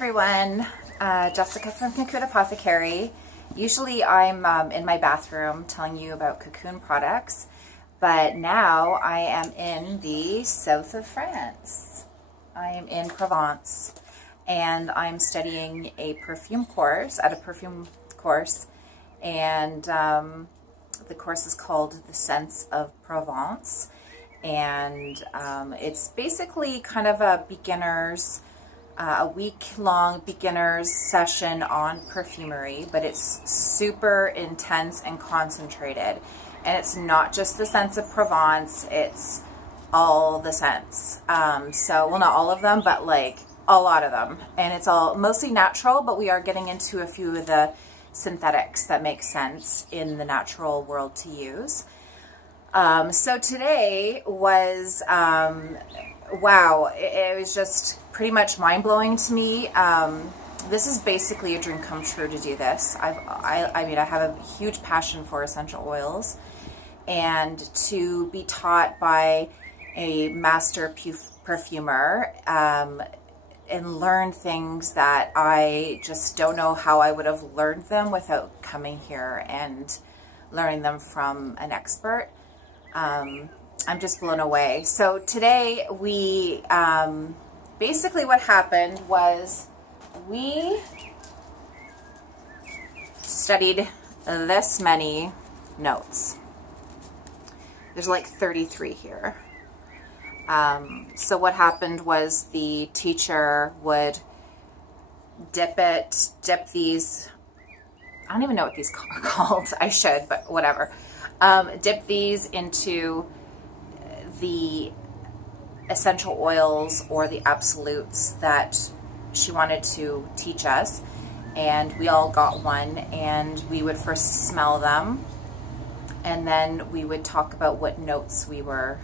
everyone, Jessica from Cocoon Apothecary. Usually I'm in my bathroom telling you about cocoon products, but now I am in the south of France. I am in Provence, and I'm studying a perfume course, and the course is called the Scents of Provence, and it's basically kind of a week-long beginner's session on perfumery, but it's super intense and concentrated. And it's not just the scents of Provence, it's all the scents. Well, not all of them, but like a lot of them. And it's all mostly natural, but we are getting into a few of the synthetics that make sense in the natural world to use. So today was, wow, it was just pretty much mind-blowing to me. This is basically a dream come true to do this. I mean, I have a huge passion for essential oils, and to be taught by a master perfumer and learn things that I just don't know how I would have learned them without coming here and learning them from an expert. I'm just blown away. So today we, basically what happened was we studied this many notes. There's like 33 here. So what happened was the teacher would dip these, I don't even know what these are called. I should, but whatever. Dip these into the essential oils or the absolutes that she wanted to teach us, and we all got one, and we would first smell them, and then we would talk about what notes we were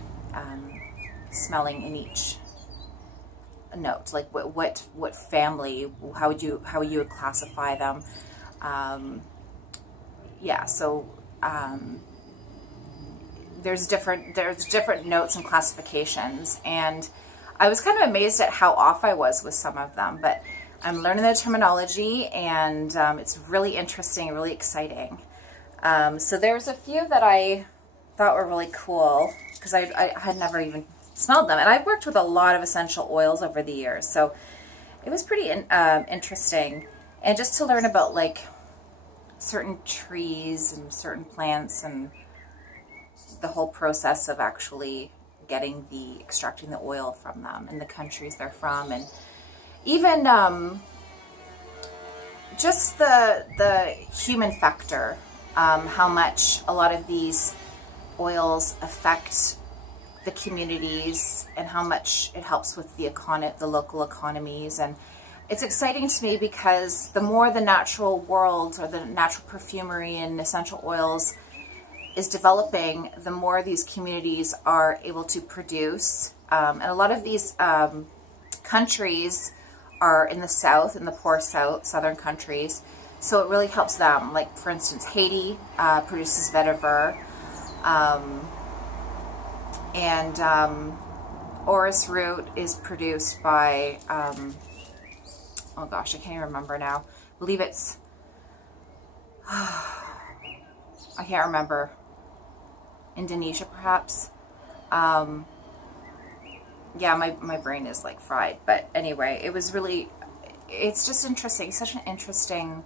smelling in each note, like what family, how you would classify them. There's different notes and classifications, and I was kind of amazed at how off I was with some of them, but I'm learning the terminology, and it's really interesting, really exciting. So there's a few that I thought were really cool because I had never even smelled them, and I've worked with a lot of essential oils over the years, so it was pretty interesting, and just to learn about like certain trees and certain plants and the whole process of actually extracting the oil from them and the countries they're from, and even just the human factor, how much a lot of these oils affect the communities and how much it helps with the local economies. And it's exciting to me because the more the natural world or the natural perfumery and essential oils is developing, the more these communities are able to produce. And a lot of these countries are in the south, in the poor southern countries, so it really helps them. Like, for instance, Haiti produces vetiver, and orris root is produced by, oh gosh, I can't even remember now. I believe it's, I can't remember. Indonesia, perhaps. Yeah, my brain is like fried. But anyway, it's just interesting. Such an interesting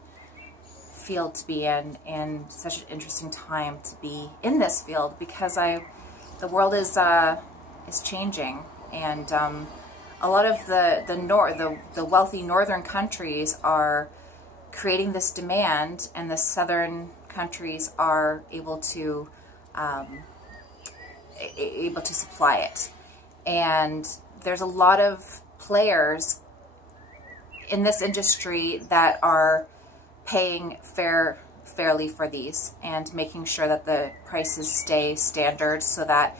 field to be in, and such an interesting time to be in this field, because the world is changing, and a lot of the wealthy northern countries are creating this demand, and the southern countries are able to supply it. And there's a lot of players in this industry that are paying fairly for these and making sure that the prices stay standard, so that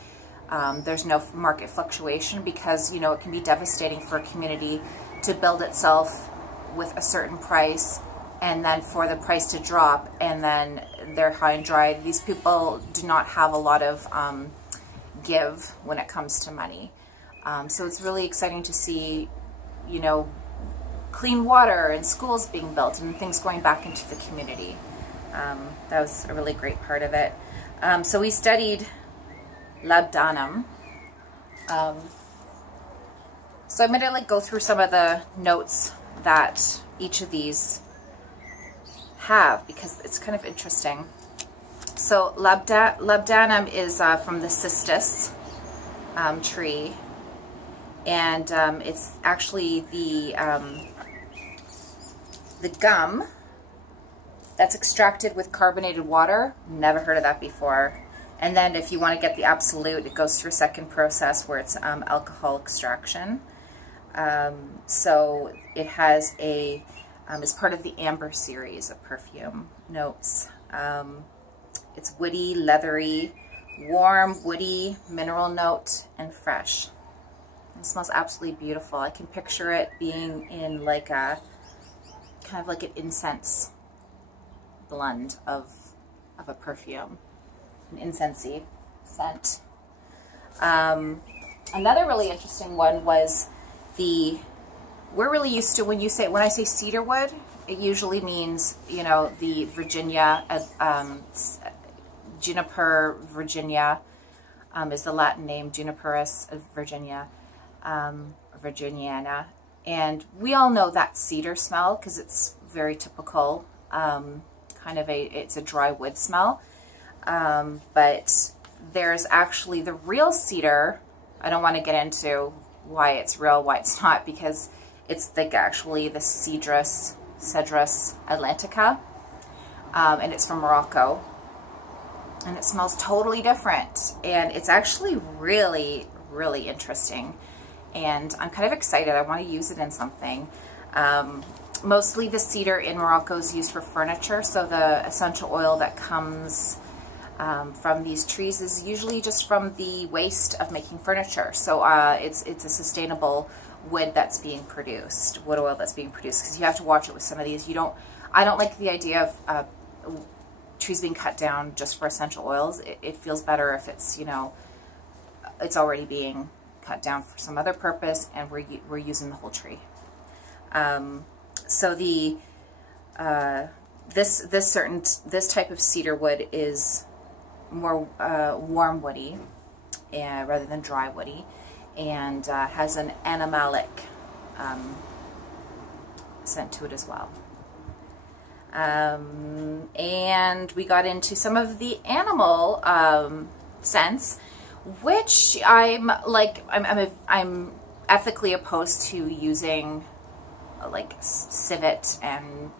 there's no market fluctuation, because it can be devastating for a community to build itself with a certain price, and then for the price to drop, and then they're high and dry. These people do not have a lot of give when it comes to money. So it's really exciting to see, clean water and schools being built and things going back into the community. That was a really great part of it. So we studied labdanum. So I'm going to go through some of the notes that each of these have, because it's kind of interesting. So labdanum is from the cistus tree, and it's actually the gum that's extracted with carbonated water. Never heard of that before. And then if you want to get the absolute, it goes through a second process where it's alcohol extraction. So it has it's part of the amber series of perfume notes. It's woody, leathery, warm, woody, mineral note, and fresh. It smells absolutely beautiful. I can picture it being in like a kind of like an incense blend of a perfume, an incensey scent. Another really interesting one was we're really used to, when I say cedar wood, it usually means, the Virginia, Juniper Virginia is the Latin name, Juniperus Virginia, Virginiana. And we all know that cedar smell because it's very typical, it's a dry wood smell. But there's actually the real cedar. I don't want to get into why it's real, why it's not, because it's actually the Cedrus atlantica, and it's from Morocco, and it smells totally different, and it's actually really, really interesting, and I'm kind of excited. I want to use it in something. Mostly the cedar in Morocco is used for furniture, so the essential oil that comes from these trees is usually just from the waste of making furniture. So it's a sustainable wood that's being produced, wood oil that's being produced, because you have to watch it with some of these. I don't like the idea of trees being cut down just for essential oils. It feels better if it's, it's already being cut down for some other purpose, and we're using the whole tree. So this type of cedar wood is more warm woody, rather than dry woody, and has an animalic scent to it as well. And we got into some of the animal scents, which I'm ethically opposed to using, like civet, and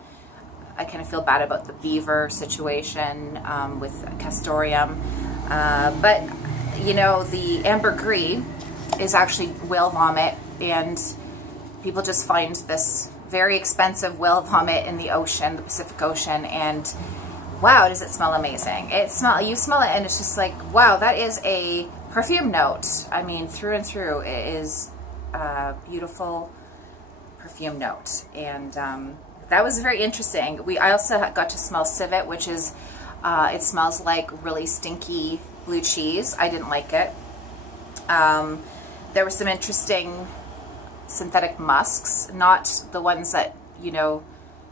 I kind of feel bad about the beaver situation with castoreum. But, the ambergris is actually whale vomit, and people just find this very expensive whale vomit in the ocean, the Pacific Ocean, and wow, does it smell amazing. You smell it and it's just like, wow, that is a perfume note. I mean, through and through, it is a beautiful perfume note. And that was very interesting. I also got to smell civet, which is, it smells like really stinky blue cheese. I didn't like it. There were some interesting synthetic musks, not the ones that, you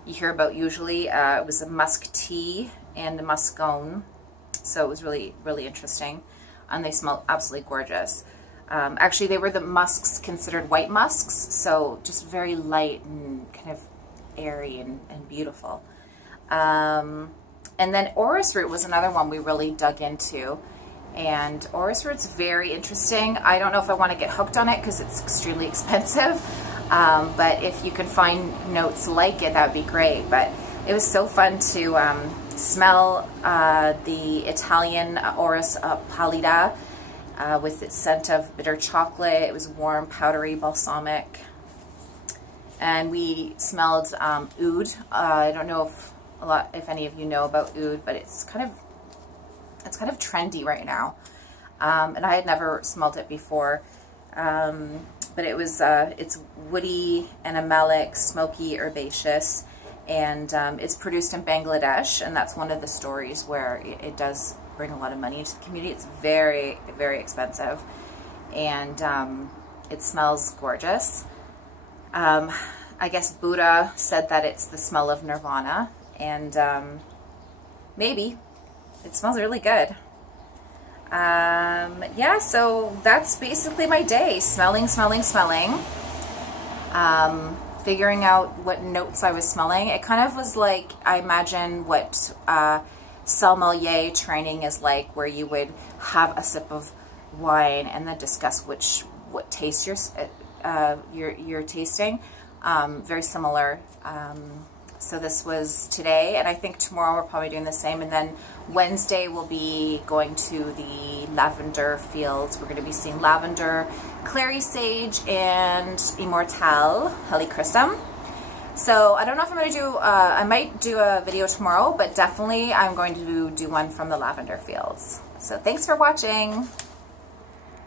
hear about usually. It was a musk tea and a muscone. So it was really, really interesting. And they smelled absolutely gorgeous. Actually, they were the musks considered white musks. So just very light and kind of airy and beautiful. And then orris root was another one we really dug into. And orris root's very interesting. I don't know if I want to get hooked on it because it's extremely expensive. But if you can find notes like it, that would be great. But it was so fun to smell the Italian orris pallida with its scent of bitter chocolate. It was warm, powdery, balsamic. And we smelled oud. I don't know if any of you know about oud, but it's kind of trendy right now. And I had never smelled it before. But it's woody, animalic, smoky, herbaceous, and it's produced in Bangladesh, and that's one of the stories where it does bring a lot of money into the community. It's very, very expensive, and it smells gorgeous. I guess Buddha said that it's the smell of nirvana, and maybe. It smells really good. Yeah, so that's basically my day. Smelling, figuring out what notes I was smelling. It kind of was like, I imagine what sommelier training is like, where you would have a sip of wine and then discuss what taste you're tasting. Very similar. So this was today, and I think tomorrow we're probably doing the same, and then Wednesday we'll be going to the lavender fields. We're going to be seeing lavender, clary sage, and immortelle, helichrysum. So I don't know if I'm going to do, I might do a video tomorrow, but definitely I'm going to do one from the lavender fields. So thanks for watching.